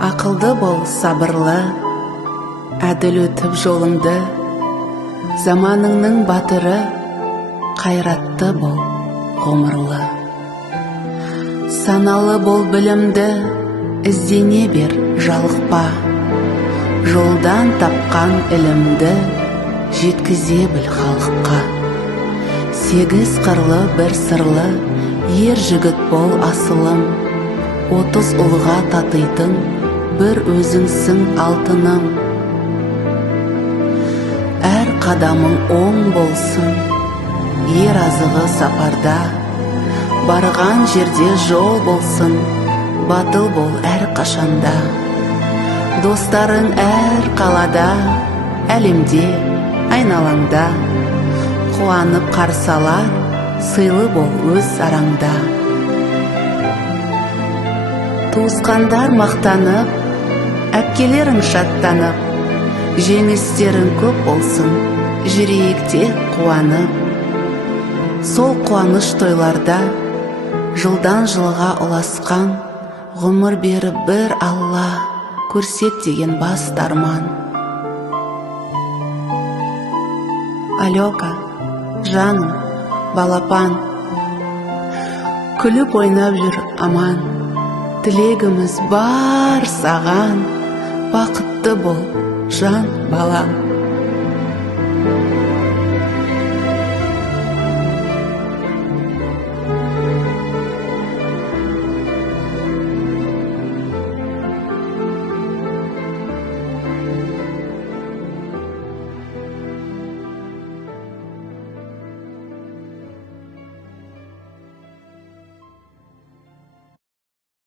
Ақылды бол, сабырлы, әділ өтіп жолыңды, заманыңның батыры, қайратты бол, ғұмырлы. Саналы бол, білімді, іздене бер, жалықпа. Жолдан тапқан ілімді жеткізе біл халыққа. Сегіз қырлы бір сырлы, ер жігіт бол асылым. 30 ұлға татитын бір өзіңсің алтыным. Әр қадамың оң болсын, ер азығы сапарда. Барған жерде жол болсын, батыл бол әр қашанда. Достарың әр қалада, әлемде, айналаңда. Қуанып қарсалар, сыйлы бол өз араңда. Туысқандар мақтанып, әпкелерің шаттанып, жеңістерің көп болсын, жүректе қуанып. Сол қуаныш тойларда жылдан жылға ұласқан, ғұмыр беріп бір Алла көрсет деген бас арман. Алёка, жаным, балапан, күліп ойнап жүр аман. Тілегіміз бар саған, бақытты бол, жан балам.